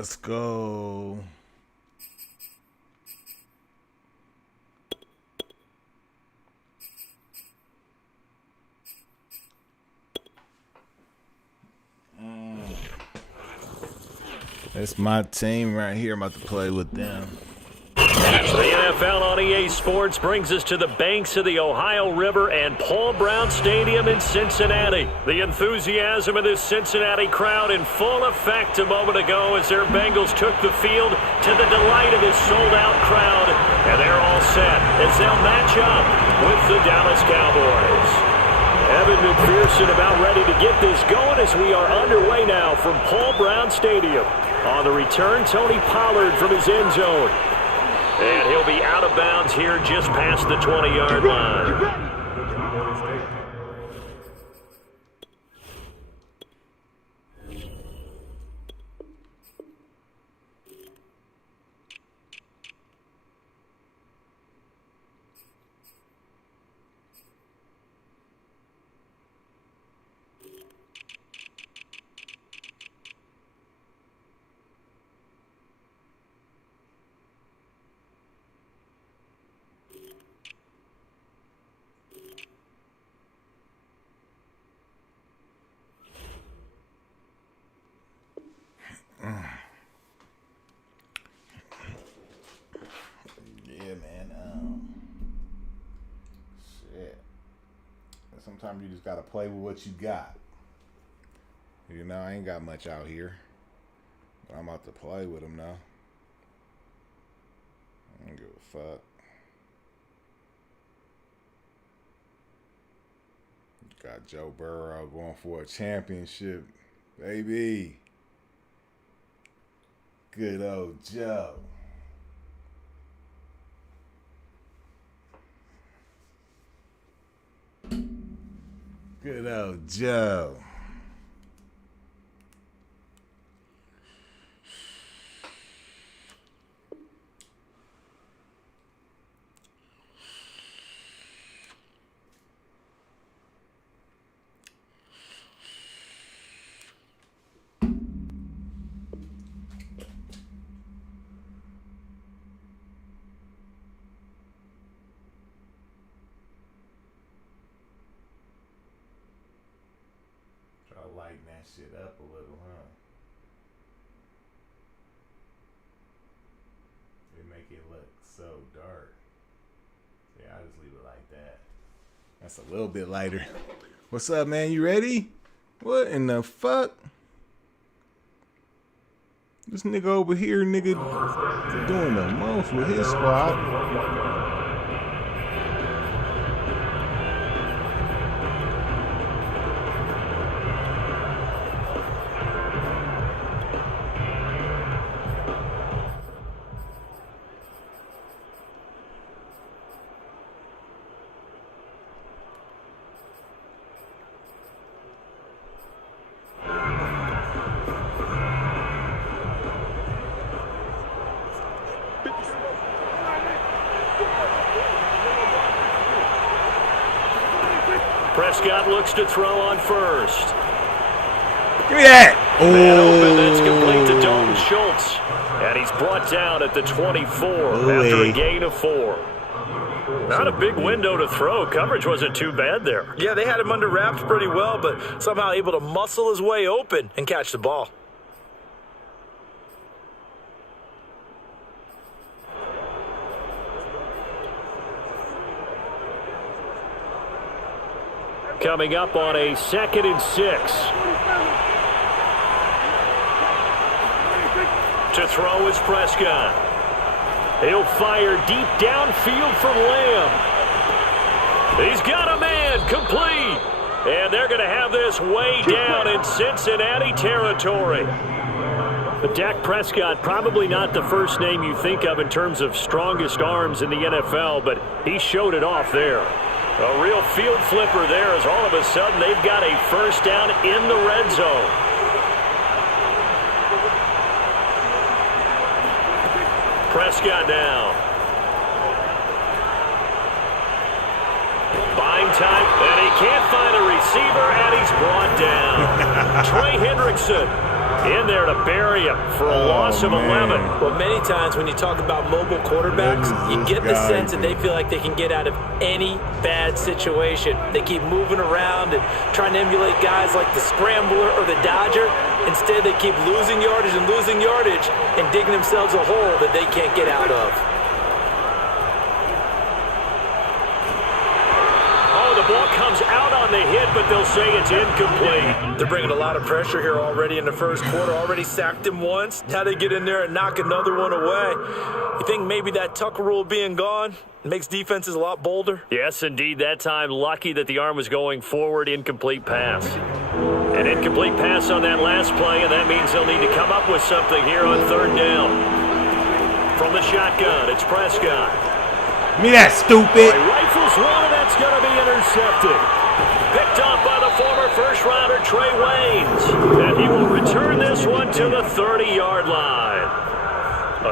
Let's go. That's my team right here. I'm about to play with them. The NFL on EA Sports brings us to the banks of the Ohio River and Paul Brown Stadium in Cincinnati. The enthusiasm of this Cincinnati crowd in full effect a moment ago as their Bengals took the field to the delight of this sold-out crowd. And they're all set as they'll match up with the Dallas Cowboys. Evan McPherson about ready to get this going as we are underway now from Paul Brown Stadium. On the return, Tony Pollard from his end zone. And he'll be out of bounds here just past the 20-yard line. Sometimes you just got to play with what you got. You know, I ain't got much out here. But I'm about to play with them now. I don't give a fuck. Got Joe Burrow going for a championship. Baby. Good old Joe. Good old Joe. Lighten that shit up a little, huh? It make it look so dark. Yeah, I just leave it like that. That's a little bit lighter. What's up, man? You ready? What in the fuck? This nigga over here, nigga, doing the most with his squad. Prescott looks to throw on first. Give me that. Open, that's complete to Dalton Schultz. And he's brought down at the 24 after a gain of 4. Not a big window to throw. Coverage wasn't too bad there. Yeah, they had him under wraps pretty well, but somehow able to muscle his way open and catch the ball. Coming up on a 2nd and 6. To throw is Prescott. He'll fire deep downfield from Lamb. He's got a man, complete. And they're going to have this way down in Cincinnati territory. But Dak Prescott, probably not the first name you think of in terms of strongest arms in the NFL, but he showed it off there. A real field flipper there as all of a sudden they've got a first down in the red zone. Prescott now. Buying time, and he can't find a receiver, and he's brought down. Trey Hendrickson In there to bury him for a loss of 11. Well, many times when you talk about mobile quarterbacks, you get the sense that they feel like they can get out of any bad situation. They keep moving around and trying to emulate guys like the Scrambler or the Dodger. Instead, they keep losing yardage and digging themselves a hole that they can't get out of. The ball comes out on the hit, but they'll say it's incomplete. They're bringing a lot of pressure here already in the first quarter. Already sacked him once. Now they get in there and knock another one away. You think maybe that Tucker rule being gone makes defenses a lot bolder? Yes, indeed. That time, lucky that the arm was going forward. Incomplete pass. An incomplete pass on that last play, and that means they'll need to come up with something here on third down. From the shotgun, it's Prescott. Me that stupid. He rifles one, and that's going to be intercepted. Picked up by the former first-rounder Trey Waynes. And he will return this one to the 30-yard line.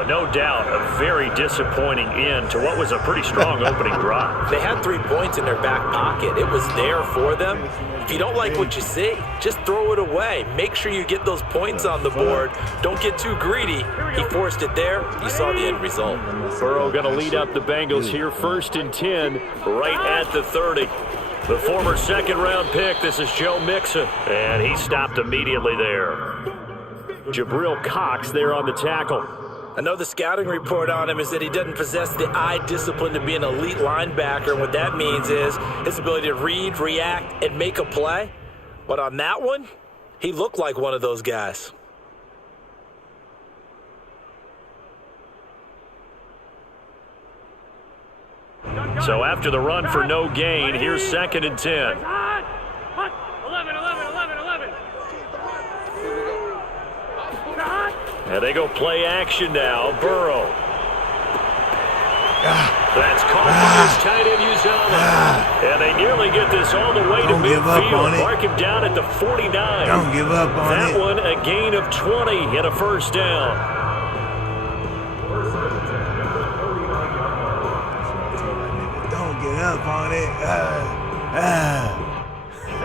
No doubt, a very disappointing end to what was a pretty strong opening drive. They had 3 points in their back pocket. It was there for them. If you don't like what you see, just throw it away. Make sure you get those points on the board. Don't get too greedy. He forced it there. You saw the end result. Burrow going to lead up the Bengals here, 1st and 10, right at the 30. The former second-round pick, this is Joe Mixon, and he stopped immediately there. Jabril Cox there on the tackle. I know the scouting report on him is that he doesn't possess the eye discipline to be an elite linebacker. And what that means is his ability to read, react, and make a play. But on that one, he looked like one of those guys. So after the run for no gain, here's 2nd and 10. 11. And they go play action now. Burrow. That's caught by his tight end, Uzomah. And they nearly get this all the way to midfield. Mark him down at the 49. Don't give up on it. That one a gain of 20 and a first down. Don't get up on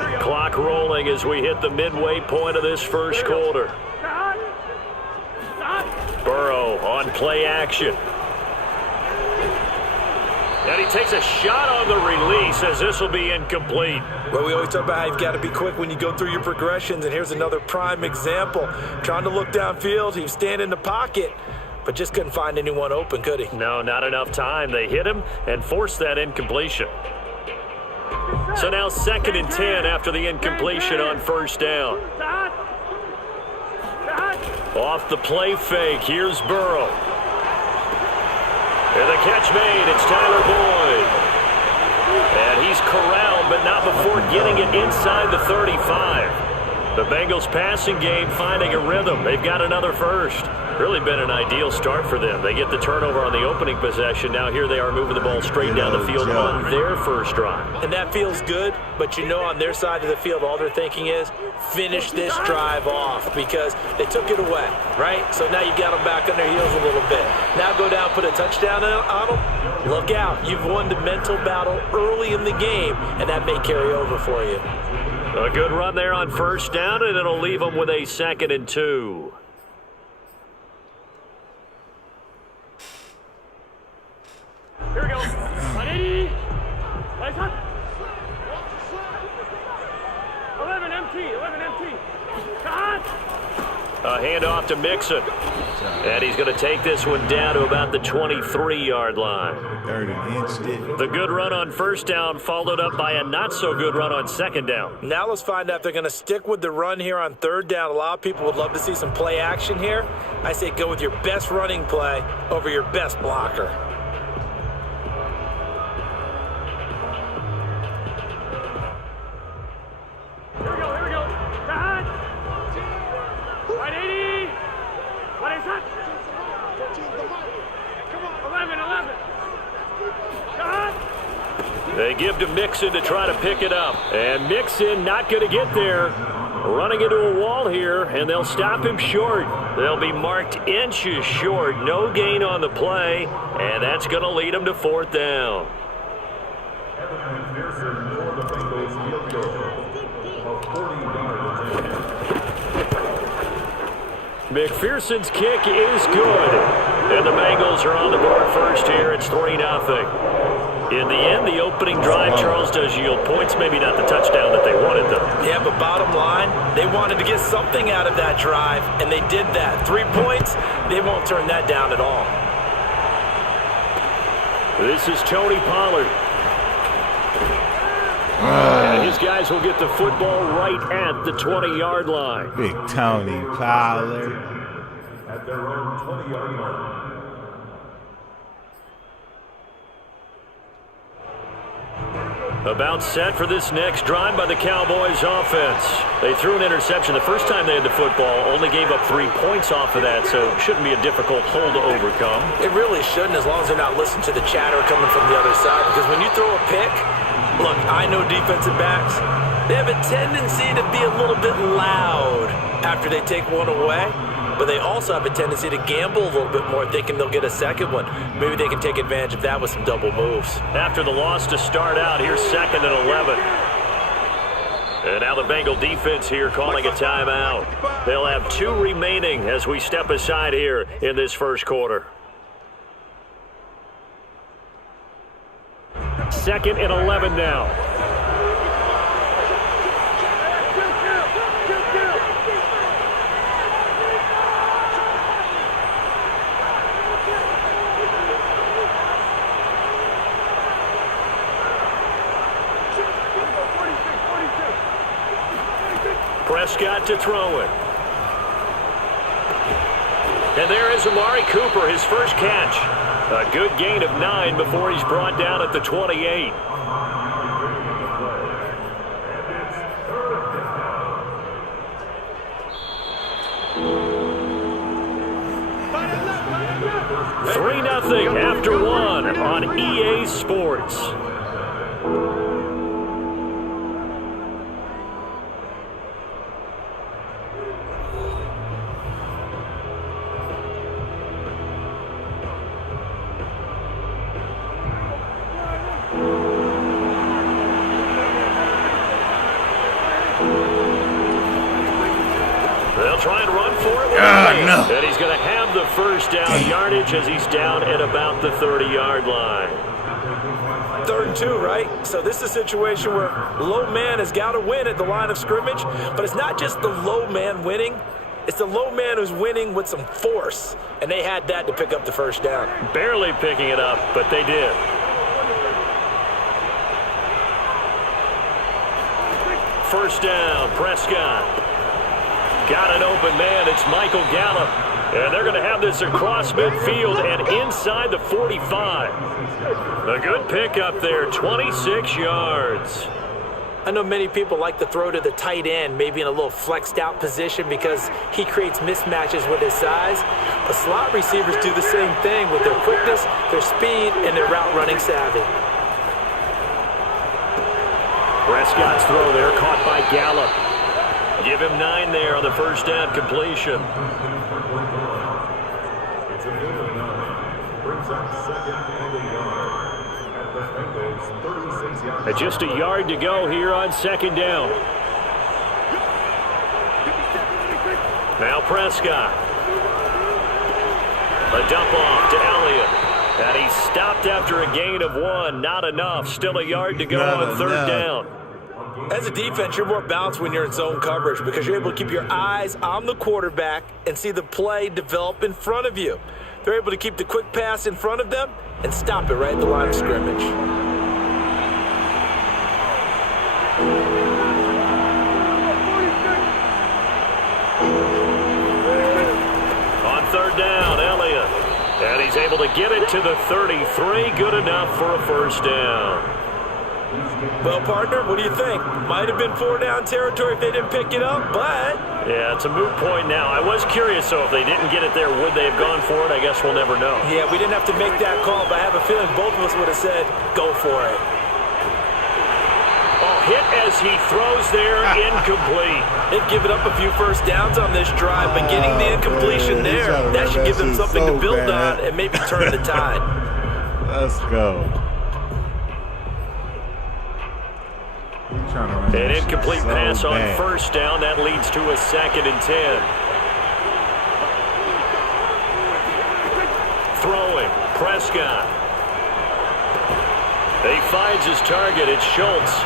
it. Clock rolling as we hit the midway point of this first quarter. Burrow on play action. And he takes a shot on the release as this will be incomplete. Well, we always talk about how you've got to be quick when you go through your progressions, and here's another prime example. Trying to look downfield, he was standing in the pocket, but just couldn't find anyone open, could he? No, not enough time. They hit him and forced that incompletion. So now 2nd and 10 after the incompletion on first down. Off the play fake, here's Burrow. And the catch made, it's Tyler Boyd. And he's corralled, but not before getting it inside the 35. The Bengals passing game finding a rhythm. They've got another first. Really been an ideal start for them. They get the turnover on the opening possession. Now here they are moving the ball straight down the field on their first drive. And that feels good, but you know on their side of the field, all they're thinking is finish this drive off because they took it away, right? So now you've got them back on their heels a little bit. Now go down, put a touchdown on them. Look out. You've won the mental battle early in the game, and that may carry over for you. A good run there on first down, and it'll leave them with a 2nd and 2. Here we go. 180. Lights up. 11 empty. Shot. A handoff to Mixon. And he's going to take this one down to about the 23-yard line. 3rd and inch. The good run on first down followed up by a not-so-good run on second down. Now let's find out if they're going to stick with the run here on third down. A lot of people would love to see some play action here. I say go with your best running play over your best blocker. Here we go. Shot. 180. What is that? 11. Shot. They give to Mixon to try to pick it up. And Mixon not going to get there. Running into a wall here, and they'll stop him short. They'll be marked inches short. No gain on the play, and that's going to lead them to 4th down. McPherson's kick is good. And the Bengals are on the board first here. It's 3-0. In the end, the opening drive, Charles, does yield points. Maybe not the touchdown that they wanted, though. Yeah, but bottom line, they wanted to get something out of that drive, and they did that. 3 points, they won't turn that down at all. This is Tony Pollard. And his guys will get the football right at the 20-yard line. Big Tony Pollard. At their own 20-yard line. About set for this next drive by the Cowboys offense. They threw an interception the first time they had the football, only gave up 3 points off of that, so it shouldn't be a difficult hole to overcome. It really shouldn't, as long as they're not listening to the chatter coming from the other side, because when you throw a pick, look, I know defensive backs, they have a tendency to be a little bit loud after they take one away, but they also have a tendency to gamble a little bit more, thinking they'll get a second one. Maybe they can take advantage of that with some double moves. After the loss to start out, here's 2nd and 11. And now the Bengal defense here calling a timeout. They'll have 2 remaining as we step aside here in this first quarter. 2nd and 11 now. Prescott to throw it. And there is Amari Cooper, his first catch. A good gain of 9 before he's brought down at the 28. Three 3-0 after 1 on EA Sports. They'll try and run for it. No. And he's going to have the first down yardage as he's down at about the 30-yard line. 3rd and 2, right? So this is a situation where low man has got to win at the line of scrimmage, but it's not just the low man winning. It's the low man who's winning with some force, and they had that to pick up the first down. Barely picking it up, but they did. First down, Prescott. Got an open man. It's Michael Gallup. And they're going to have this across midfield and inside the 45. A good pickup there, 26 yards. I know many people like to throw to the tight end, maybe in a little flexed out position because he creates mismatches with his size. But slot receivers do the same thing with their quickness, their speed, and their route running savvy. Prescott's throw there caught by Gallup. Give him 9 there on the first down completion. It's a good 9. Brings up 2nd and a yard at the Bengals 36-yard line. Just a yard to go here on 2nd down. Now Prescott. A dump off to Elliott. And he's stopped after a gain of 1. Not enough. Still a yard to go on 3rd down. As a defense, you're more balanced when you're in zone coverage because you're able to keep your eyes on the quarterback and see the play develop in front of you. They're able to keep the quick pass in front of them and stop it right at the line of scrimmage. On 3rd down, Elliott. And he's able to get it to the 33. Good enough for a first down. Well, partner, what do you think? Might have been 4-down territory if they didn't pick it up, but... Yeah, it's a moot point now. I was curious, so if they didn't get it there, would they have gone for it? I guess we'll never know. Yeah, we didn't have to make that call, but I have a feeling both of us would have said, go for it. Oh, hit as he throws there, incomplete. They've given up a few first downs on this drive, but getting the incompletion there, that should give them something to build on and maybe turn the tide. Let's go. An incomplete pass on first down. That leads to a 2nd and 10. throwing. Prescott. He finds his target. It's Schultz.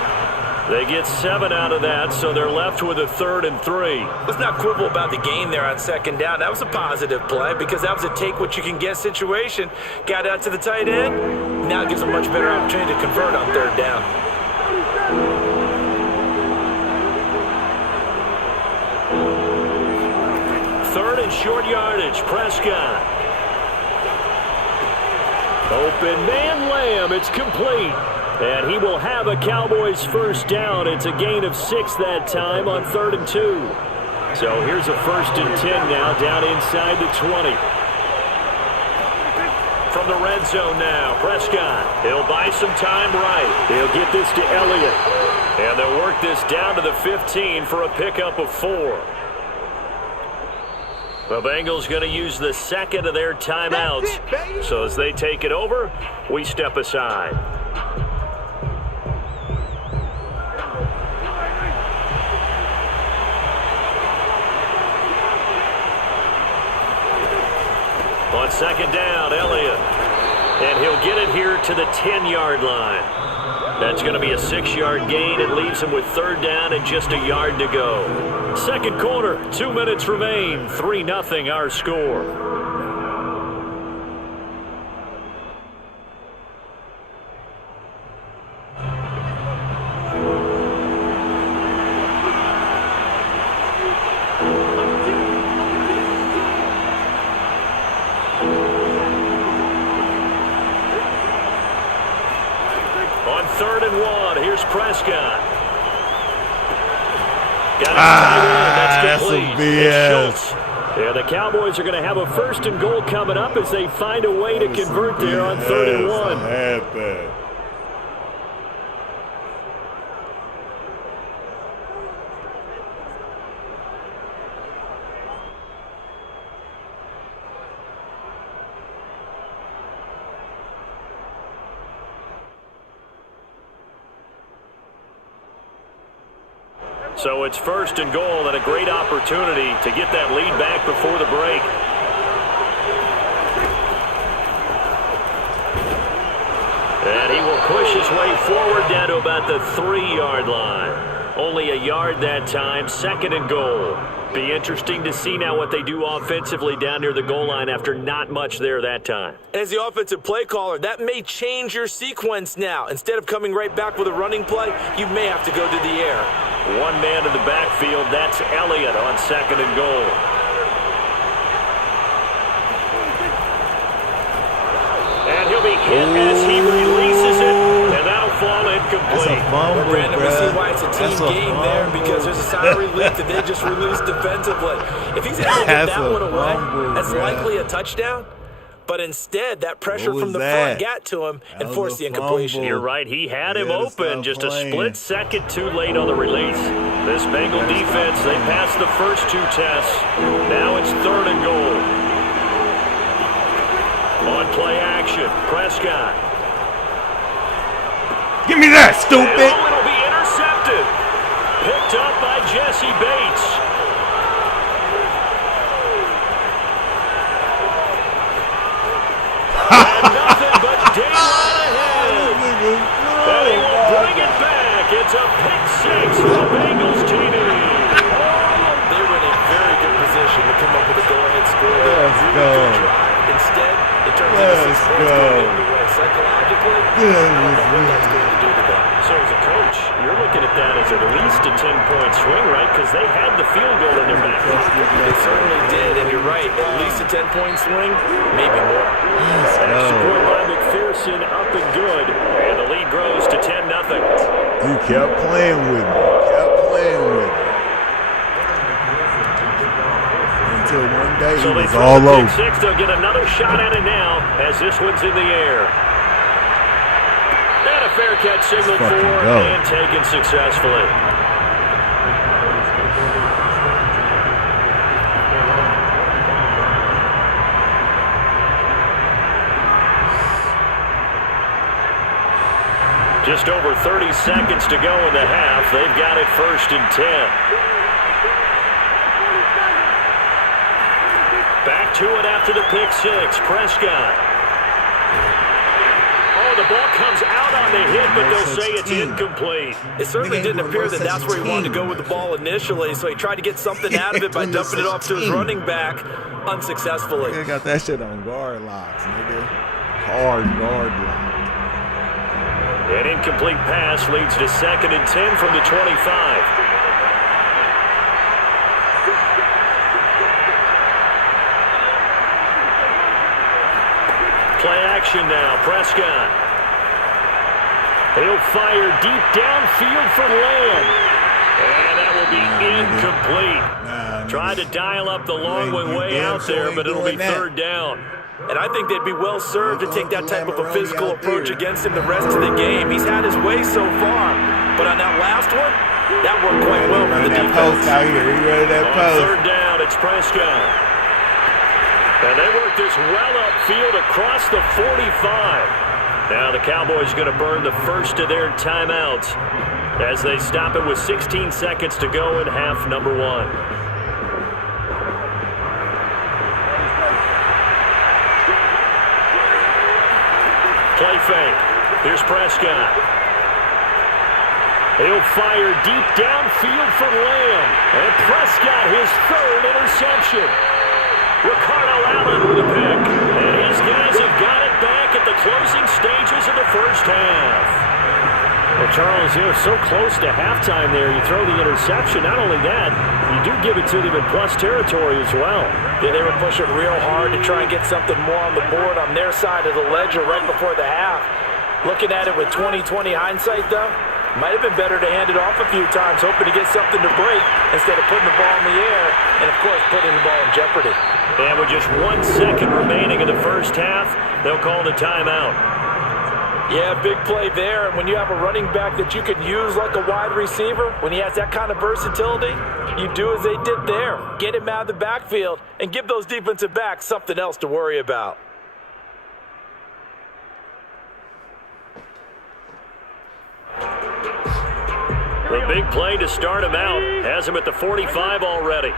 They get 7 out of that, so they're left with a 3rd and 3. Let's not quibble about the gain there on 2nd down. That was a positive play because that was a take-what-you-can-get situation. Got out to the tight end. Now it gives a much better opportunity to convert on 3rd down. 3rd and short yardage. Prescott. Open man Lamb. It's complete. And he will have a Cowboys 1st down. It's a gain of 6 that time on 3rd and 2. So here's a 1st and 10 now down inside the 20. From the red zone now, Prescott. He'll buy some time right. He'll get this to Elliott. And they'll work this down to the 15 for a pickup of 4. The Bengals going to use the 2nd of their timeouts. So as they take it over, we step aside. On 2nd down, Elliott. And he'll get it here to the 10-yard line. That's going to be a 6-yard gain. It leaves him with 3rd down and just a yard to go. 2nd quarter, 2 minutes remain. 3-0 our score. On 3rd and 1, here's Prescott. Got it tied in. That's complete. It's Schultz. Yeah, the Cowboys are going to have a 1st and goal coming up as they find a way to convert there on 3rd and 1. I had that. So it's 1st and goal and a great opportunity to get that lead back before the break. And he will push his way forward down to about the 3-yard line. Only a yard that time, 2nd and goal. Be interesting to see now what they do offensively down near the goal line after not much there that time. As the offensive play caller, that may change your sequence now. Instead of coming right back with a running play, you may have to go to the air. One man in the backfield, that's Elliott on 2nd and goal. And he'll be hit as he releases it, and that'll fall incomplete. That's a fumble, Brandon, we see why it's a team That's a game there because there's a sigh of relief that they just released defensively. If he's able to get that one away, that's likely a touchdown. But instead, that pressure from the front got to him and forced the incompletion. You're right. He had him open. Just a split second too late on the release. This Bengal defense, they passed the first 2 tests. Now it's 3rd and goal. On play action, Prescott. Give me that, stupid. Oh, it'll be intercepted. Picked up by Jesse Bates. And nothing but daylight ahead. And he will bring it back. It's a pick 6 for the Bengals TD. They were in a very good position to come up with a go-ahead score. Let's go. Instead, it turns into 6 points going the other way. Psychologically, I don't know what that's going to do to them. So as a coach, you're looking at that as at least a 10-point swing, right? Because they had the field goal in their back. They certainly did, and you're right. At least a 10-point swing, maybe more. Scored by McPherson, up and good. And the lead grows to 10-0. He kept playing with me. Until one day So he they was throw all the over. pick 6. They'll get another shot at it now as this one's in the air. And a fair catch signaled for and taken successfully. Just over 30 seconds to go in the half. They've got it 1st and 10. Back back to it after the pick six. Prescott. Oh, the ball comes out on the hit, but they'll say it's incomplete. It certainly didn't appear that that's where he wanted to go with the ball initially, so he tried to get something out of it by dumping it off to his running back unsuccessfully. Nigga got that shit on guard locks, nigga. Hard guard lock. An incomplete pass leads to 2nd and 10 from the 25. Play action now, Prescott. He'll fire deep downfield for Lamb. And that will be incomplete. Tried to dial up the long way out there, but it'll be 3rd down. And I think they'd be well served to take that type of a physical approach against him the rest of the game. He's had his way so far, but on that last one, that worked quite well for the defense. Out here. He ready that post. On 3rd down, it's Prescott. And they work this well upfield across the 45. Now the Cowboys going to burn the first of their timeouts as they stop it with 16 seconds to go in half number 1. Play fake. Here's Prescott. He'll fire deep downfield for Lamb. And Prescott, his 3rd interception. Ricardo Allen with a pick. And his guys have got it back at the closing stages of the first half. Well, Charles, you know, so close to halftime there, you throw the interception. Not only that, you do give it to them in plus territory as well. Yeah, they were pushing real hard to try and get something more on the board on their side of the ledger right before the half. Looking at it with 20/20 hindsight, though, might have been better to hand it off a few times, hoping to get something to break instead of putting the ball in the air and, of course, putting the ball in jeopardy. And with just 1 second remaining in the first half, they'll call the timeout. Yeah, big play there. And when you have a running back that you can use like a wide receiver, when he has that kind of versatility, you do as they did there. Get him out of the backfield and give those defensive backs something else to worry about. The big play to start him out has him at the 45 already.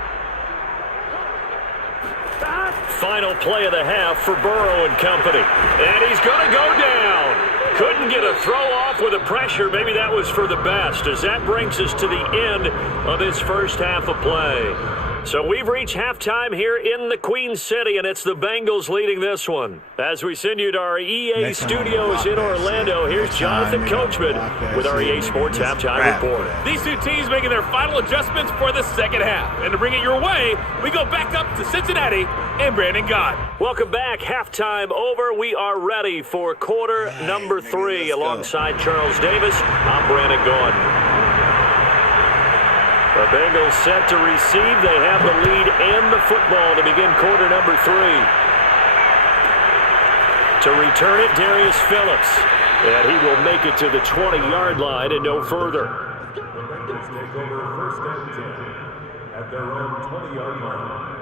Final play of the half for Burrow and company. And he's going to go down. Couldn't get a throw off with the pressure. Maybe that was for the best, as that brings us to the end of this first half of play. So we've reached halftime here in the Queen City, and it's the Bengals leading this one. As we send you to our EA studios in Orlando, here's Jonathan Coachman with our EA Sports Halftime Report. These two teams making their final adjustments for the second half. And to bring it your way, we go back up to Cincinnati and Brandon Gott. Welcome back. Halftime over. We are ready for quarter number 3. Alongside Charles Davis, I'm Brandon Gott. The Bengals set to receive. They have the lead and the football to begin quarter number 3. To return it, Darius Phillips. And he will make it to the 20-yard line and no further. The Bengals take over 1st and 10 at their own 20-yard line.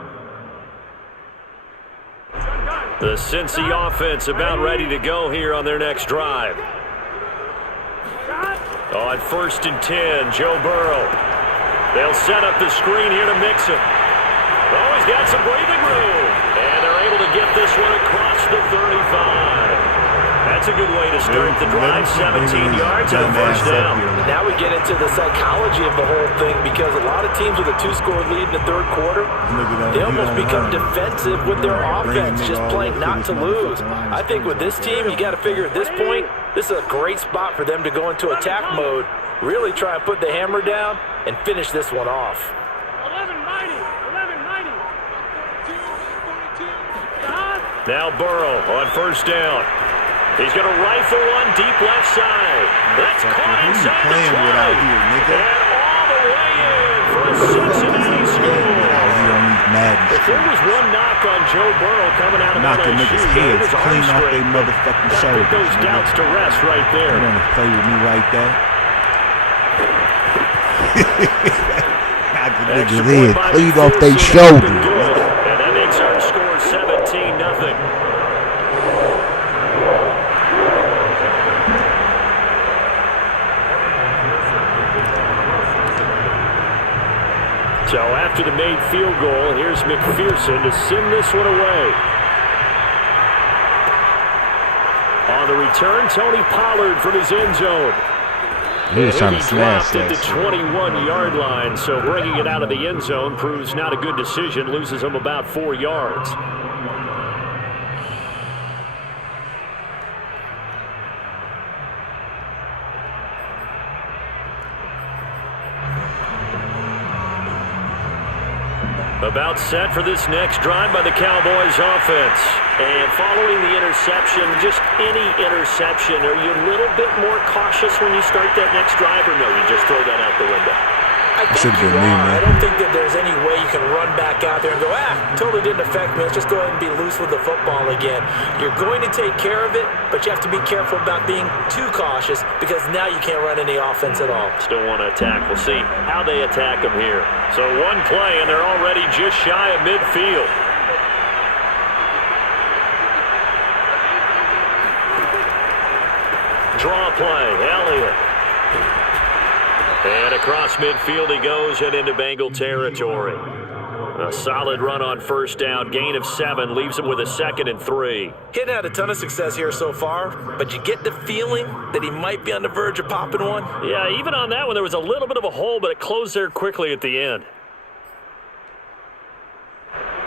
The Cincy offense about ready to go here on their next drive. On 1st and 10, Joe Burrow. They'll set up the screen here to mix him. Oh, he's got some breathing room. And they're able to get this one across the 35. That's a good way to start the drive. 17 yards and a first down. Now we get into the psychology of the whole thing, because a lot of teams with a 2-score lead in the 3rd quarter, they almost become defensive with their offense, just playing not to lose. I think with this team, you got to figure at this point, this is a great spot for them to go into attack mode, really try and put the hammer down and finish this one off. 1190. Now Burrow on 1st down. He's going to rifle one deep left side. That's caught inside the 20. And all the way in for a Cincinnati score. If there was one knock on Joe Burrow coming out of knocking LSU, niggas' it heads was clean off arm their strength. motherfucking shoulders. Put those doubts to rest right there. You want to play with me right there? Knocking niggas' heads clean off their shoulders. And that makes our score 17-0. So after the made field goal. Here's McPherson to send this one away. On the return, Tony Pollard from his end zone. He was trying to smash at that the shit. 21-yard line, so bringing it out of the end zone proves not a good decision. Loses him about 4 yards. About set for this next drive by the Cowboys offense. And following the interception, just any interception, are you a little bit more cautious when you start that next drive, or no, you just throw that out the window? I think you are. I don't think that there's any way you can run back out there and go, totally didn't affect me. Let's just go ahead and be loose with the football again. You're going to take care of it, but you have to be careful about being too cautious because now you can't run any offense at all. Still want to attack. We'll see how they attack them here. So one play, and they're already just shy of midfield. Draw play, Elliott. And across midfield he goes and into Bengal territory. A solid run on first down. Gain of 7 leaves him with a 2nd and 3. He hadn't had a ton of success here so far, but you get the feeling that he might be on the verge of popping one. Yeah, even on that one there was a little bit of a hole, but it closed there quickly at the end.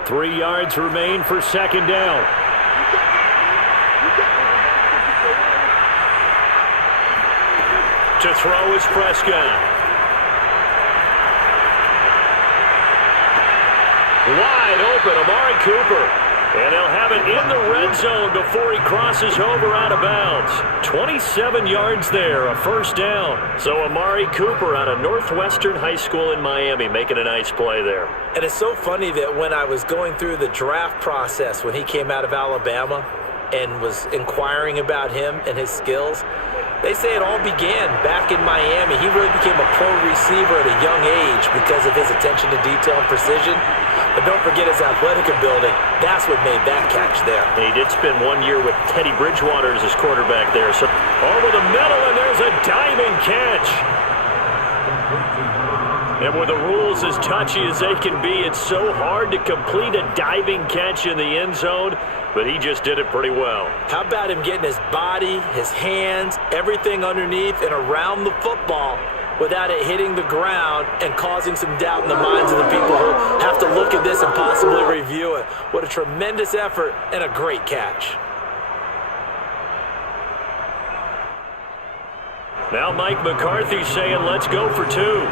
3 yards remain for 2nd down. To throw is Prescott. Wide open, Amari Cooper. And they'll have it in the red zone before he crosses over out of bounds. 27 yards there, a first down. So Amari Cooper out of Northwestern High School in Miami making a nice play there. And it's so funny that when I was going through the draft process when he came out of Alabama and was inquiring about him and his skills, they say it all began back in Miami. He really became a pro receiver at a young age because of his attention to detail and precision. But don't forget his athletic ability. That's what made that catch there. He did spend 1 year with Teddy Bridgewater as his quarterback there. So over the middle, and there's a diving catch. And with the rules as touchy as they can be, it's so hard to complete a diving catch in the end zone. But he just did it pretty well. How about him getting his body, his hands, everything underneath and around the football without it hitting the ground and causing some doubt in the minds of the people who have to look at this and possibly review it. What a tremendous effort and a great catch. Now Mike McCarthy saying, let's go for 2.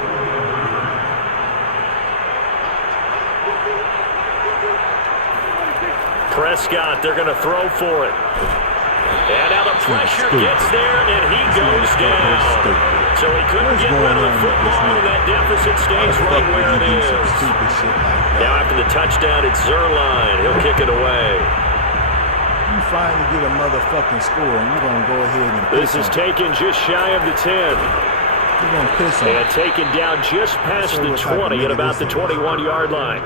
Prescott, they're going to throw for it. And now the pressure gets there, and he goes down. So he couldn't get rid of the football, and that deficit stays right where it is. Now after the touchdown, it's Zerline. He'll kick it away. You finally get a motherfucking score, and you're going to go ahead and piss This is taken just shy of the 10. You're going to piss on And taken down just past the 20 at about the 21-yard line.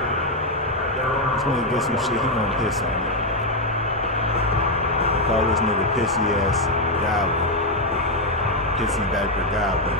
This nigga get some shit, he gonna piss on it. Call this nigga pissy ass goblin. Pissy diaper goblin.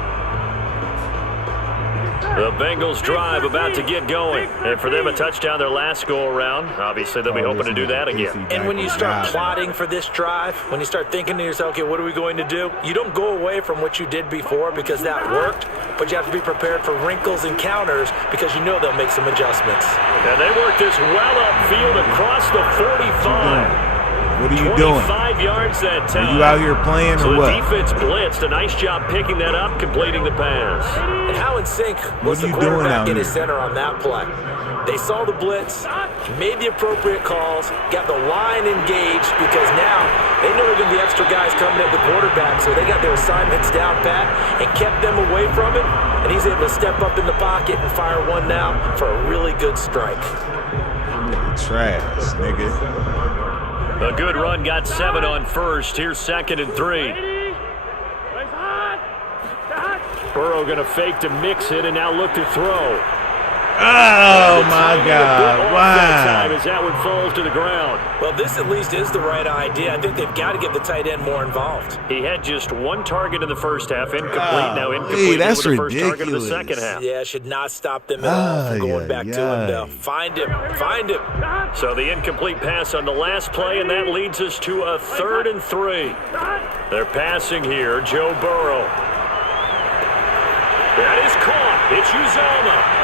The Bengals drive about to get going. And for them, a touchdown their last go-around. Obviously, they'll be hoping to do that again. And when you start plotting for this drive, when you start thinking to yourself, okay, what are we going to do? You don't go away from what you did before because that worked, but you have to be prepared for wrinkles and counters because you know they'll make some adjustments. And they work this well upfield across the 45. What are you doing? 25 yards that time. Are you out here playing or what? So the defense blitzed. A nice job picking that up, completing the pass. And how in sync was the quarterback in his center on that play? They saw the blitz, made the appropriate calls, got the line engaged because now they know there are going to be extra guys coming at the quarterback, so they got their assignments down pat and kept them away from it, and he's able to step up in the pocket and fire one now for a really good strike. Trash, nigga. A good run, got 7 on first. Here's 2nd and 3. Burrow going to fake to mix it and now look to throw. Oh, my God. Wow. Wow. As that one falls to the ground. Well, this at least is the right idea. I think they've got to get the tight end more involved. He had just one target in the first half, incomplete. Now incomplete that's with the first ridiculous. target of the second half. Yeah, should not stop them at all from going back to him, though. Find him. Find him. So the incomplete pass on the last play, and that leads us to a 3rd and 3. They're passing here. Joe Burrow. That is caught. It's Uzomah.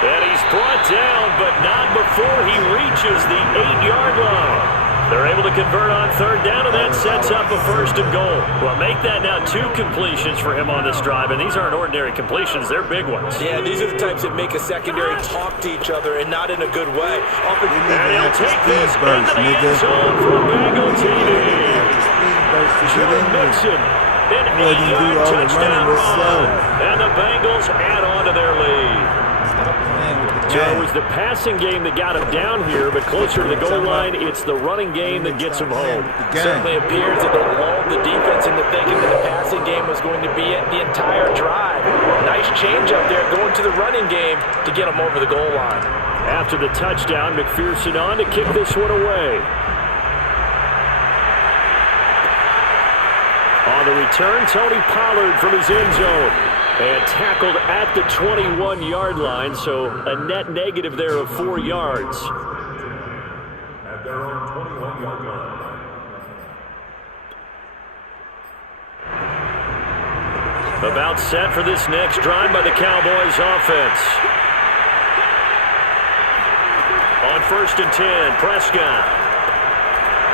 And he's brought down, but not before he reaches the 8-yard line. They're able to convert on 3rd down, and that sets up a 1st and goal. Well, make that now 2 completions for him on this drive, and these aren't ordinary completions. They're big ones. Yeah, these are the types that make a secondary talk to each other, and not in a good way. And he'll take this into the end zone for a Bengal TD. Joe Mixon, an 8-yard touchdown run, and the Bengals add on to their lead. It was the passing game that got him down here, but closer to the goal line, it's the running game that gets him home. Certainly appears that they lulled the defense into thinking that the passing game was going to be it the entire drive. Nice change up there going to the running game to get him over the goal line. After the touchdown, McPherson on to kick this one away. On the return, Tony Pollard from his end zone. And tackled at the 21-yard line, so a net negative there of 4 yards. At their own 21-yard line. About set for this next drive by the Cowboys offense. On 1st and 10, Prescott.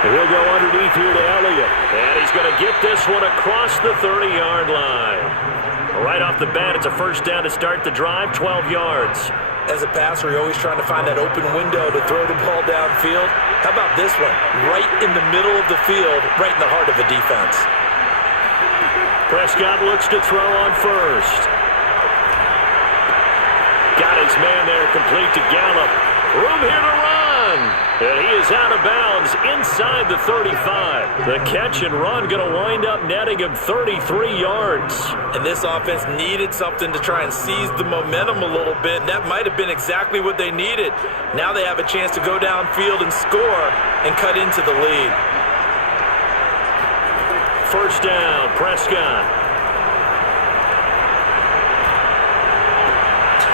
He'll go underneath here to Elliott. And he's going to get this one across the 30-yard line. Right off the bat, it's a 1st down to start the drive, 12 yards. As a passer, you're always trying to find that open window to throw the ball downfield. How about this one? Right in the middle of the field, right in the heart of the defense. Prescott looks to throw on 1st. Got his man there, complete to Gallup. Room here to run. And he is out of bounds inside the 35. The catch and run going to wind up netting him 33 yards. And this offense needed something to try and seize the momentum a little bit. And that might have been exactly what they needed. Now they have a chance to go downfield and score and cut into the lead. 1st down, Prescott.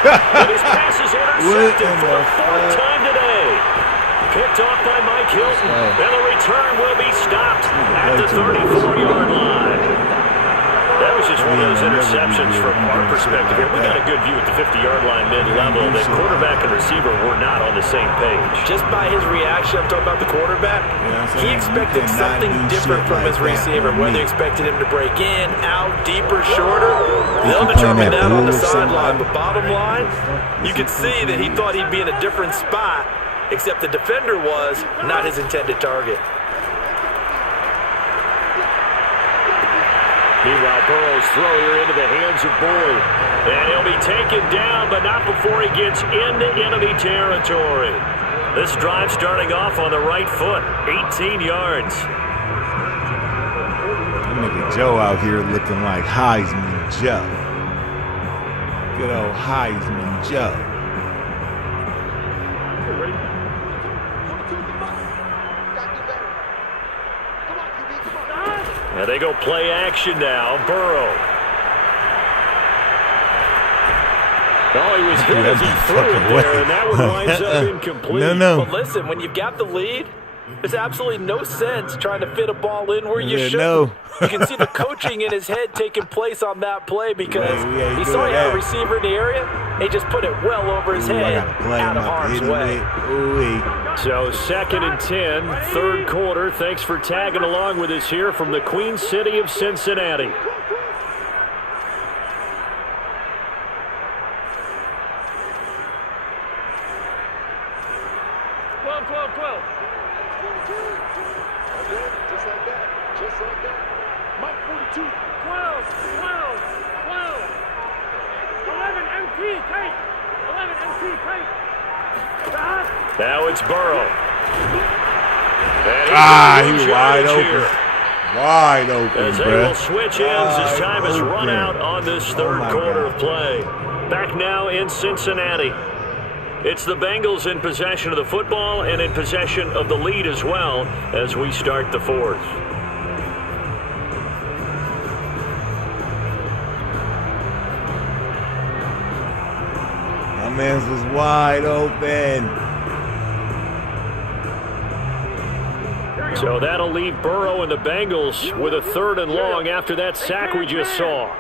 And his pass is intercepted for the 4th time today. Picked off by Mike Hilton. And the return will be stopped at the 34-yard line. That was just one of those interceptions from our perspective here. We got a good view at the 50-yard line mid-level. The quarterback and receiver were not on the same page. Just by his reaction, I'm talking about the quarterback, he expected something different from his receiver, whether he expected him to break in, out, deeper, shorter. They'll determine that on the sideline. But bottom line, you could see that he thought he'd be in a different spot, except the defender was not his intended target. Meanwhile, Burrow's throw here into the hands of Boyd. And he'll be taken down, but not before he gets into enemy territory. This drive starting off on the right foot, 18 yards. That nigga Joe out here looking like Heisman Joe. Good old Heisman Joe. Now they go play action now. Burrow. Oh, he was hit as he threw it there, and that one winds up incomplete. But listen, when you've got the lead, there's absolutely no sense trying to fit a ball in where you shouldn't. You can see the coaching in his head taking place on that play because he saw he had a receiver in the area, and he just put it well over his head out of harm's way. So 2nd and 10, 3rd quarter. Thanks for tagging along with us here from the Queen City of Cincinnati. Now it's Burrow. He was wide open. wide open, As they will switch ends as time has run out on this third quarter of play. Back now in Cincinnati. It's the Bengals in possession of the football and in possession of the lead as well as we start the fourth. My man's was wide open. So that'll leave Burrow and the Bengals with a 3rd and long after that sack we just saw.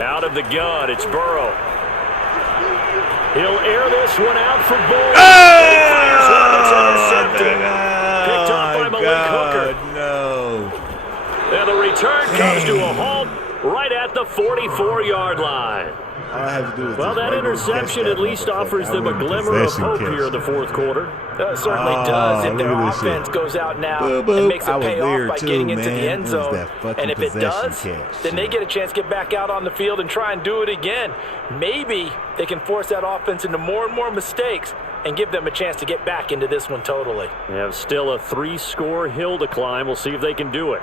Out of the gun, it's Burrow. He'll air this one out for Bull. Picked up by Malik Hooker. No. And the return comes to a halt right at the 44-yard line. All I have to do is Well, that interception at least offers them a glimmer of hope here in the fourth quarter. It certainly does. If their offense goes out now and makes it pay off by getting into the end zone, and if it does, then they get a chance to get back out on the field and try and do it again. Maybe they can force that offense into more and more mistakes and give them a chance to get back into this one totally. They have still a 3-score hill to climb. We'll see if they can do it.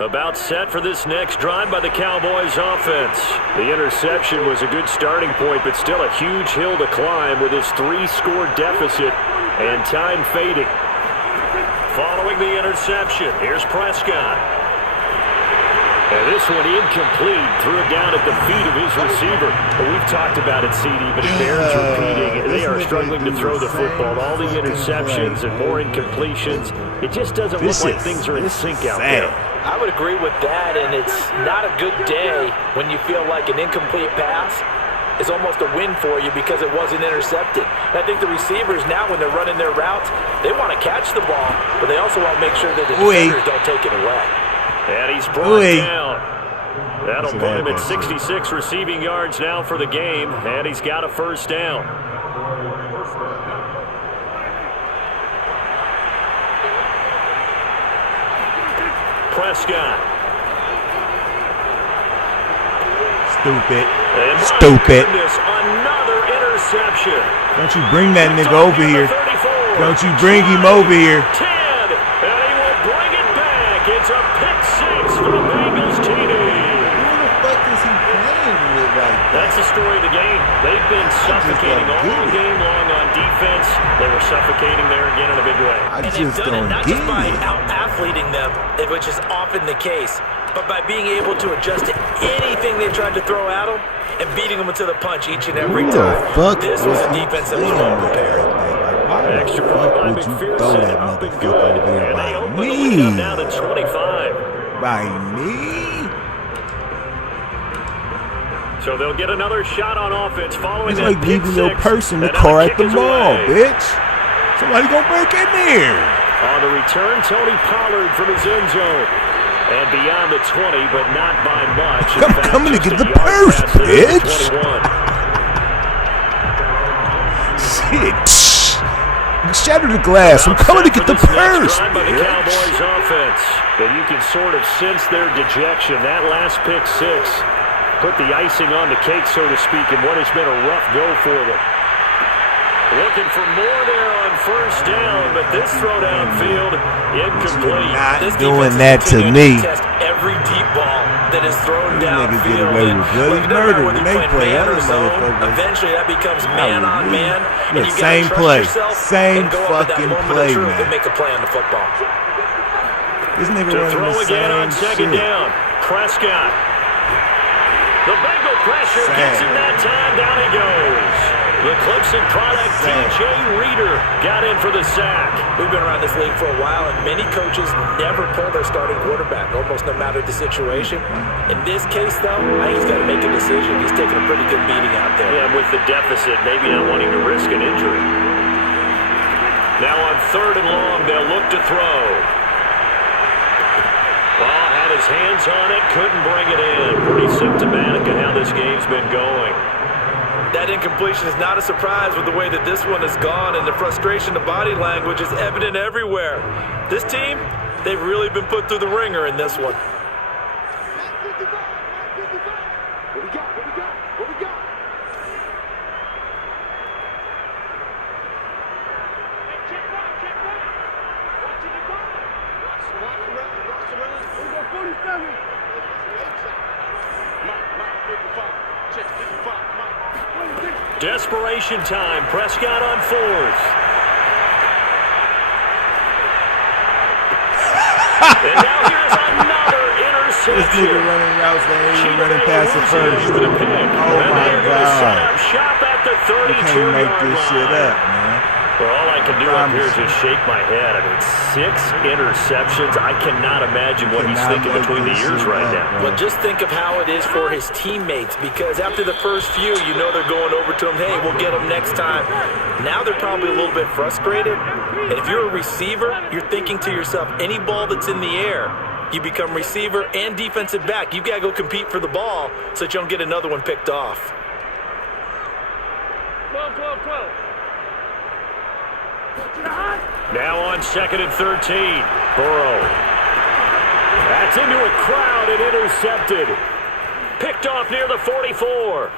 About set for this next drive by the Cowboys offense. The interception was a good starting point, but still a huge hill to climb with his 3-score deficit and time fading. Following the interception, here's Prescott. And this one incomplete, threw it down at the feet of his receiver. Well, we've talked about it, CD, but it bears repeating. They are struggling to throw the football. All the interceptions and more incompletions. It just doesn't look like things are in sync out there. I would agree with that, and it's not a good day when you feel like an incomplete pass is almost a win for you because it wasn't intercepted. And I think the receivers now, when they're running their routes, they want to catch the ball, but they also want to make sure that the defenders don't take it away. And he's brought down. That'll put him at 66 receiving yards now for the game, and he's got a first down. Prescott. Stupid. And Stupid. Goodness, another interception. Don't you bring that nigga over here. Don't you bring him over here. 10, and he will bring it back. It's a pick 6 for the Bengals TD. Who the fuck is he playing with like that? That's the story of the game. They've been suffocating all game long on defense. They were suffocating there again in a big way. I And just they've done don't it not get just by it. out-athleting them, which is often the case, but by being able to adjust to anything they tried to throw at them and beating them to the punch each and every Who time. the fuck This was a defense that was well prepared. Why the Extra fuck point by would you throw McPherson, that up and motherfucker good. over there And they by open the lead up me? now to 25. By me? So they'll get another shot on offense following It's that like pick leaving your 6. purse in the And car now at the kick is mall, away. bitch. Somebody gonna break in there. On the return, Tony Pollard from his end zone. And beyond the 20, but not by much. I'm coming to get the purse, bitch. Shit. Shatter the glass. I'm coming to get the purse, By the bitch. Cowboys offense. And you can sort of sense their dejection. That last pick 6 put the icing on the cake, so to speak, in what has been a rough go for them. Looking for more there on first down, but this throw downfield incomplete. Not This doing defense that is to continuing me. test every deep ball that is thrown These niggas get downfield. away with bloody Look, it doesn't murder matter when whether they you're play playing man other or zone. motherfuckers. Eventually, that becomes man on man, and Look, you same gotta trust play. yourself Same and go up at that fucking moment play, of truth man. and make a play on the football. This nigga To running throw the again on same second shit. down. Prescott. The Bengal pressure gets him that time. Down he goes. The Clemson product, T.J. Reader, got in for the sack. We've been around this league for a while, and many coaches never pull their starting quarterback, almost no matter the situation. In this case, though, I think he's got to make a decision. He's taking a pretty good beating out there. Yeah, with the deficit, maybe not wanting to risk an injury. Now on 3rd and long, they'll look to throw. Ball had his hands on it, couldn't bring it in. Pretty symptomatic of how this game's been going. That incompletion is not a surprise with the way that this one has gone, and the frustration of body language is evident everywhere. This team, they've really been put through the ringer in this one. Desperation time. Prescott on fourth. And now here's another interception. This nigga running routes that ain't even running past the first. Oh, my God. Set up shop at the 32-yard line. You can't make this shit up, man. Well, all I can do up here is just shake my head. I mean, 6 interceptions. I cannot imagine what he's thinking between the ears right now. Well, just think of how it is for his teammates, because after the first few, you know they're going over to him, hey, we'll get him next time. Now they're probably a little bit frustrated. And if you're a receiver, you're thinking to yourself, any ball that's in the air, you become receiver and defensive back. You've got to go compete for the ball so that you don't get another one picked off. 12, 12, 12. Now on 2nd and 13. Burrow. That's into a crowd and intercepted. Picked off near the 44.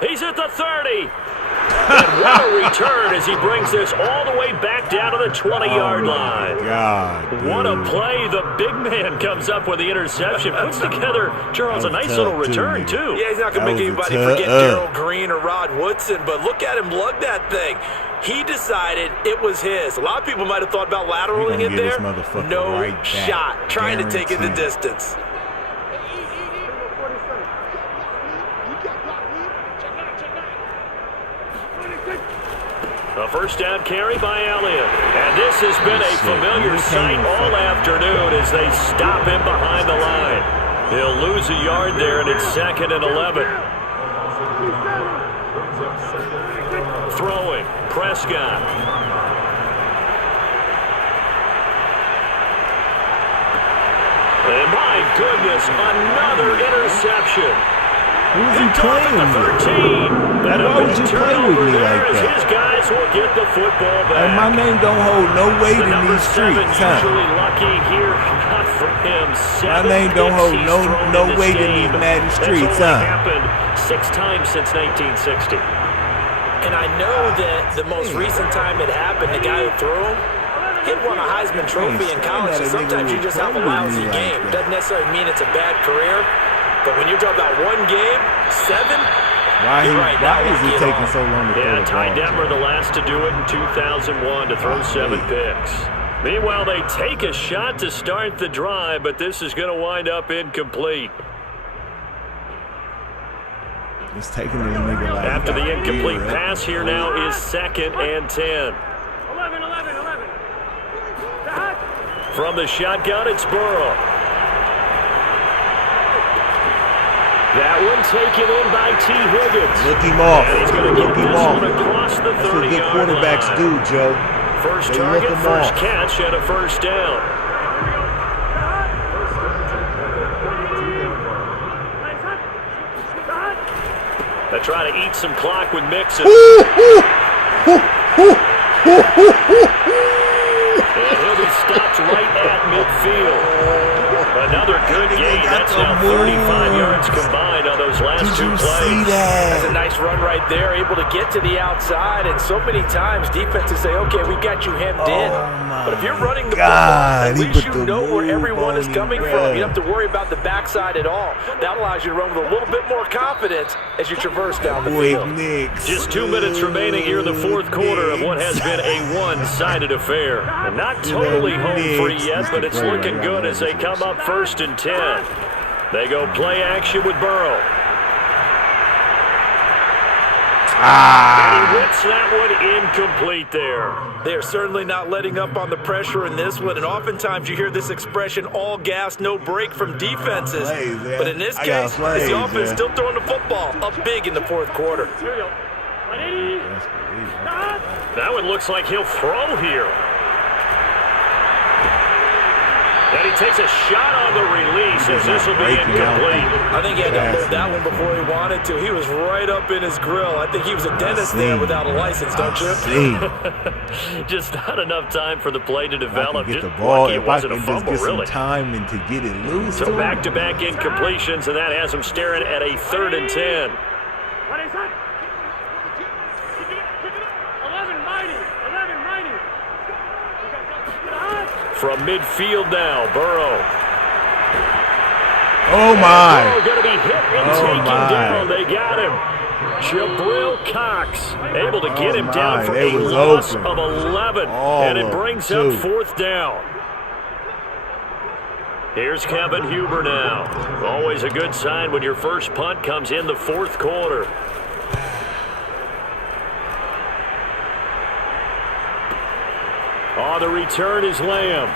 He's at the 30. And what a return as he brings this all the way back down to the 20-yard line. God, dude. What a play. The big man comes up with the interception. Puts together, Charles, a nice little return, too. Yeah, he's not going to make anybody forget Darrell Green or Rod Woodson, but look at him lug that thing. He decided it was his. A lot of people might have thought about lateraling it there. No right shot. Trying to take it the distance. A first down carry by Elliott. And this has been a familiar sight all afternoon as they stop him behind the line. He'll lose a yard there, and it's 2nd and 11. Throwing, Prescott. And my goodness, another interception. Who's he playing with? Why would you play with me like that? His guys will get the football back. And my name don't hold no weight in these streets, huh? Usually lucky here, not for him. My name don't hold no weight in these Madden streets, huh? Happened 6 times since 1960. And I know that the most recent time it happened, the guy who threw him, he won a Heisman Trophy in college, so sometimes you just have a lousy game. Doesn't necessarily mean it's a bad career, but when you're talking about one game, 7, why is he taking so long to throw the ball? Ty Detmer the last to do it in 2001 to throw 7 picks. Meanwhile, they take a shot to start the drive, but this is going to wind up incomplete. It's taking the nigga like after the incomplete pass here now is 2nd and 10. 11, 11, 11. From the shotgun, it's Burrow. That one taken in by T. Higgins. Look him off. And he's going to get this one across the 30-yard line. That's what good quarterbacks do, Joe. First target, first catch, and a first down. They try to eat some clock with Mixon. And he'll be stopped right at midfield. Another good game. That's now 35 yards combined on those last 2 plays. See that? That's a nice run right there, able to get to the outside. And so many times defenses say, okay, we got you hemmed in. But if you're running the football, at least you know where everyone is coming from. You don't have to worry about the backside at all. That allows you to run with a little bit more confidence as you traverse down the field. Just 2 minutes remaining here in the 4th quarter of what has been a one-sided affair. And not totally home free yet, but it's looking good as they come up 1st and 10. They go play action with Burrow. And he whips that one incomplete there. They're certainly not letting up on the pressure in this one, and oftentimes you hear this expression, all gas, no break from defenses. But in this case, it's the offense still throwing the football up big in the 4th quarter. That one looks like he'll throw here. And he takes a shot on the release as this will be incomplete. I think he had to hold that one before he wanted to. He was right up in his grill. I think he was a dentist there without a license, don't you? Just not enough time for the play to develop. Get the ball. It wasn't a fumble, just get some time and to get it loose. So back-to-back incompletions, and that has him staring at a 3rd and 10. What is that? 11, mighty. 11, mighty. From midfield now, Burrow. Oh, my. Going to be hit and taken down. They got him. Jabril Cox able to get him down for a loss of 11. And it brings up 4th down. Here's Kevin Huber now. Always a good sign when your first punt comes in the 4th quarter. On the return is Lamb.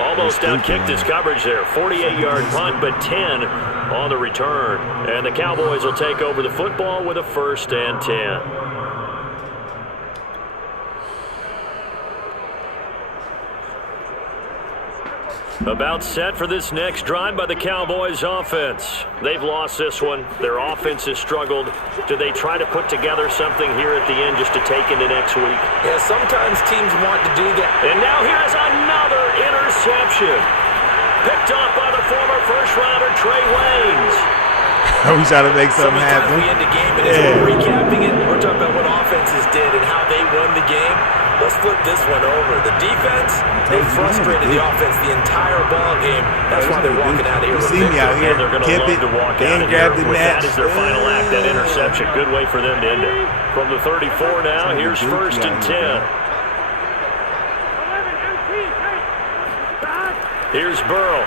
Almost outkicked his coverage there. 48-yard punt, but 10 on the return. And the Cowboys will take over the football with a 1st and 10. About set for this next drive by the Cowboys offense. They've lost this one. Their offense has struggled. Do they try to put together something here at the end just to take into next week? Yeah, sometimes teams want to do that. And now here's another interception. Picked off by the former first-rounder Trey Waynes. We try to make something happen. We end the game, and as we're recapping it, we're talking about what offenses did and how they won the game. Let's flip this one over. The defense, they frustrated the offense the entire ball game. That's why they're walking out of here. You see me out here. And they're going to love to walk out of here with that as their final act, that interception. Good way for them to end it. From the 34 now, here's 1st and 10. Here's Burrow.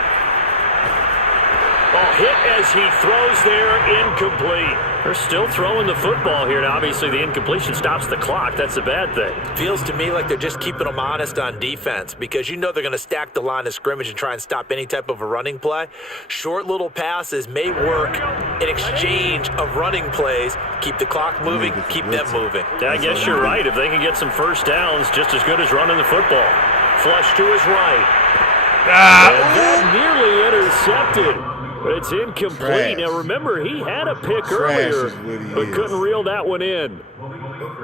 Oh, hit as he throws there, incomplete. They're still throwing the football here. Now, obviously, the incompletion stops the clock. That's a bad thing. Feels to me like they're just keeping them honest on defense because you know they're going to stack the line of scrimmage and try and stop any type of a running play. Short little passes may work in exchange of running plays. Keep the clock moving, keep them moving. I guess you're right. If they can get some first downs, just as good as running the football. Flush to his right. And that nearly intercepted. But it's incomplete. Now, remember, he had a pick earlier, but couldn't reel that one in.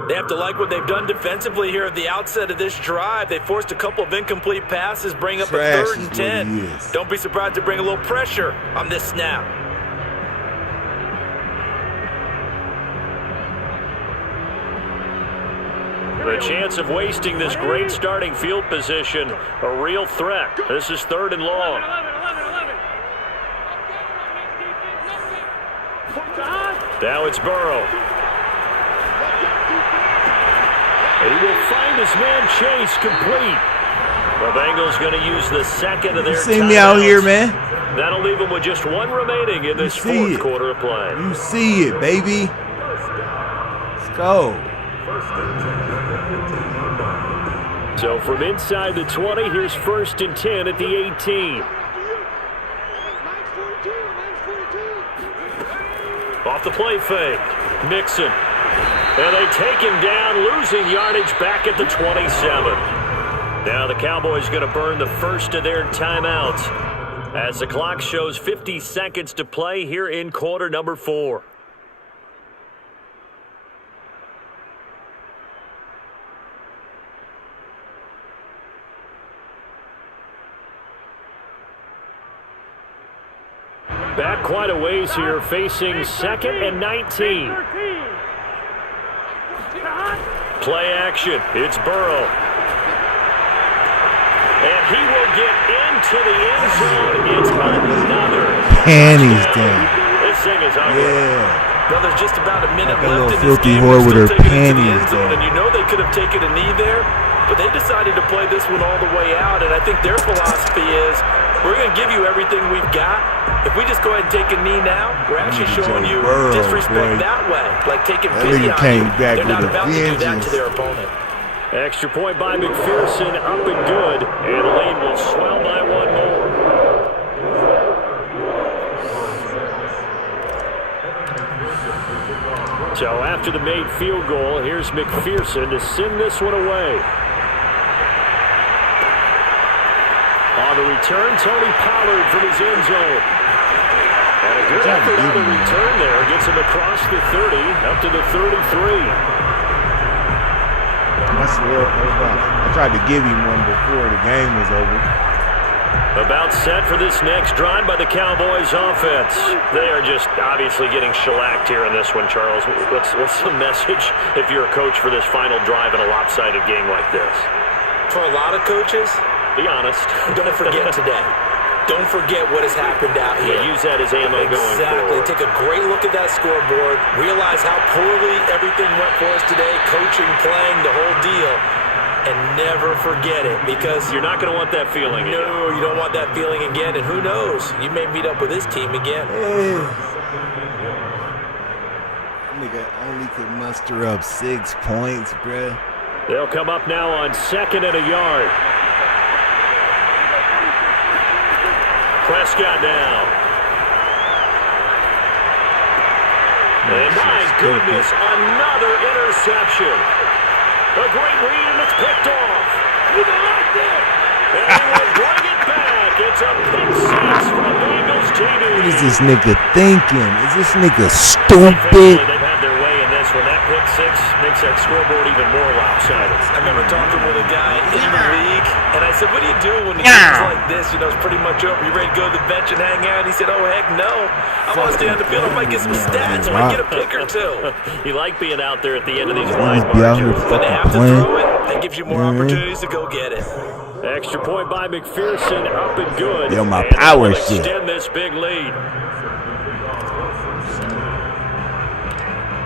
They have to like what they've done defensively here at the outset of this drive. They forced a couple of incomplete passes, bring up a 3rd and 10. Don't be surprised to bring a little pressure on this snap. The chance of wasting this great starting field position, a real threat. This is 3rd and long. 11. Now it's Burrow. And he will find his man Chase complete. The Bengals going to use the second of their timeouts. You see me out here, man? That'll leave them with just one remaining in this 4th quarter of play. You see it, baby. Let's go. So from inside the 20, here's 1st and 10 at the 18. Off the play fake. Mixon. And they take him down, losing yardage back at the 27. Now the Cowboys going to burn the first of their timeouts as the clock shows 50 seconds to play here in quarter number 4. Back quite a ways here, facing 2nd and 19. Play action. It's Burrow. And he will get into the end zone. It's another panties down. This thing is ugly. Yeah. Well, there's just about a minute like left in this filthy game. whore with her Still taking it to the panties end zone, down. and you know they could have taken a knee there, but they decided to play this one all the way out, and I think their philosophy is we're going to give you everything we've got. If we just go ahead and take a knee now, we're actually showing you disrespect that way, like taking pity on you. They're not about to do that to their opponent. Extra point by McPherson, up and good, and the lead will swell by one more. So after the made field goal, here's McPherson to send this one away. On the return, Tony Pollard from his end zone. And a good effort on the return there. Gets him across the 30, up to the 33. I swear, I tried to give him one before the game was over. About set for this next drive by the Cowboys offense. They are just obviously getting shellacked here in this one, Charles. What's the message if you're a coach for this final drive in a lopsided game like this? For a lot of coaches, be honest. Don't forget today. don't forget what has happened out here. Yeah, use that as ammo going Exactly. forward. Take a great look at that scoreboard. Realize how poorly everything went for us today. Coaching, playing, the whole deal. And never forget it, because You're not going to want that feeling again. no, you don't want that feeling again. And who knows? You may meet up with this team again. Nigga only could muster up 6 points, bruh. They'll come up now on 2nd and a yard. Prescott now. And my goodness, another interception. A great read, and it's picked off. You like it. And we'll bring it back. It's a pick six from Bengals TD. What is this nigga thinking? Is this nigga Defensively, stupid? they've had their way in this one. That pick six makes that scoreboard even more lopsided. I remember talking with a guy in the league, and I said, what do you do when the game's like this? You know, it's pretty much over. You ready to go to the bench and hang out? He said, oh, heck no. I want to stay on the field. I might get some stats. I might get a pick or two. You like being out there at the end of these wide Be out here margins. When they have to fucking throw playing. it, that gives you more opportunities to go get it. Extra point by McPherson, up and good. Yo, my And power they'll shit. extend this big lead.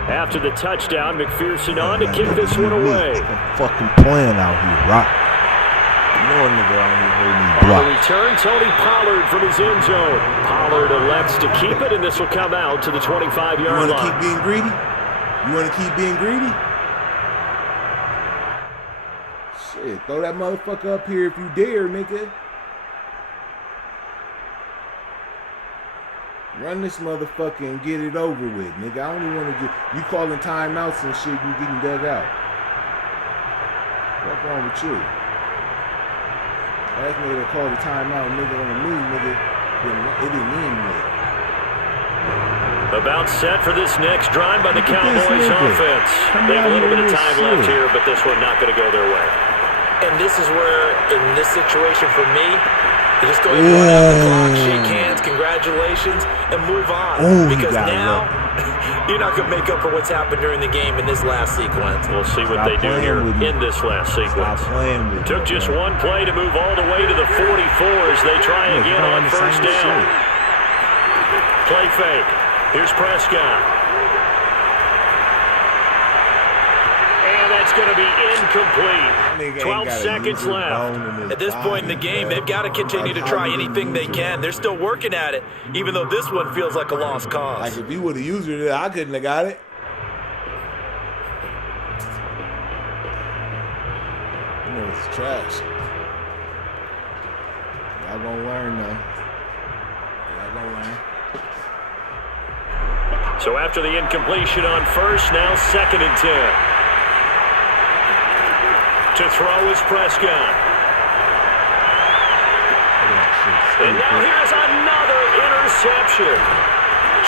After the touchdown, McPherson on to kick this one away. I'm fucking playing out here, Rock. You know a nigga out here holding these On the blocks. return, Tony Pollard from his end zone. Pollard elects to keep it, and this will come out to the 25-yard You line. want to keep being greedy? You want to keep being greedy? Shit, throw that motherfucker up here if you dare, nigga. Run this motherfucker and get it over with, nigga. I don't even want to get you calling timeouts and shit. You getting dug out. What's wrong with you? Last nigga that called the timeout, nigga on me, nigga. It didn't end yet. About set for this next drive by the Look at this Cowboys nigga. offense. Come They have a down little bit here of and time shit. left here, but this one not going to go their way. And this is where, in this situation for me, you just go ahead and run out the clock, shake hands, congratulations, and move on. Oh, he because got now, you're not going to make up for what's happened during the game in this last sequence. We'll see what Stop they do playing here with me. in this last Stop sequence. playing with me, Took just bro. one play to move all the way to the 44 as they try Look, again you on don't first understand down. shit. Play fake. Here's Prescott. And that's going to be incomplete. Nigga ain't 12 gotta seconds use his left. bone in his At this point in the body, game, bro. they've got to continue to Like, try how you anything they use can. it? They're still working at it, even though this one feels like a lost cause. Like if you would have used it, I couldn't have got it. You know it's trash. Y'all gonna learn though. Y'all gonna learn. So after the incompletion on first, now 2nd and 10. To throw is Prescott. And now here's another interception.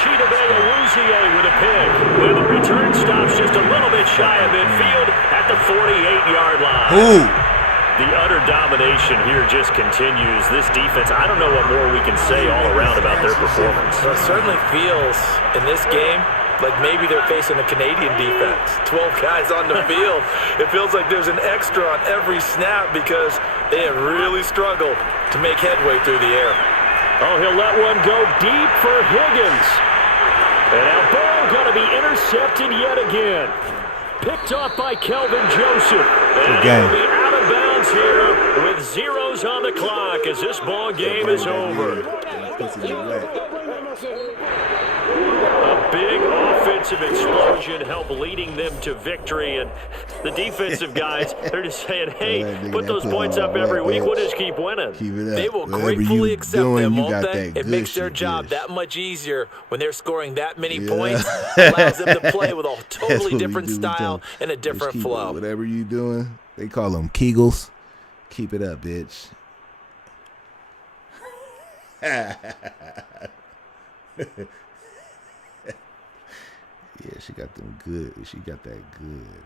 Chidobe Awuzie with a pick. And the return stops just a little bit shy of midfield at the 48-yard line. Ooh. The utter domination here just continues. This defense, I don't know what more we can say all around about their performance. So it certainly feels in this game like maybe they're facing a Canadian defense. 12 guys on the field. It feels like there's an extra on every snap because they have really struggled to make headway through the air. Oh, he'll let one go deep for Higgins. And now Burrow going to be intercepted yet again. Picked off by Kelvin Joseph. And he'll be out of bounds here with zeros on the clock as this ball game is over. A big offensive explosion helped leading them to victory, and the defensive guys, they're just saying, hey, put those points up every week, we'll just keep winning. Keep it up. They will Whatever gratefully you accept doing, them, you won't got they? that It good makes their shit, job yes. that much easier when they're scoring that many Yeah. points. Allows them to play with a That's totally what we different do with style them. and a Just different keep it. flow. Whatever you doing, they call them Kegels. Keep it up, bitch. Yeah, she got them good. She got that good.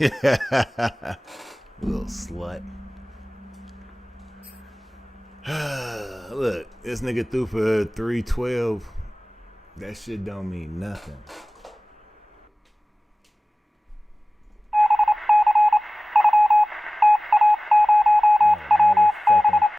Little slut. Look, this nigga threw for 312. That shit don't mean nothing.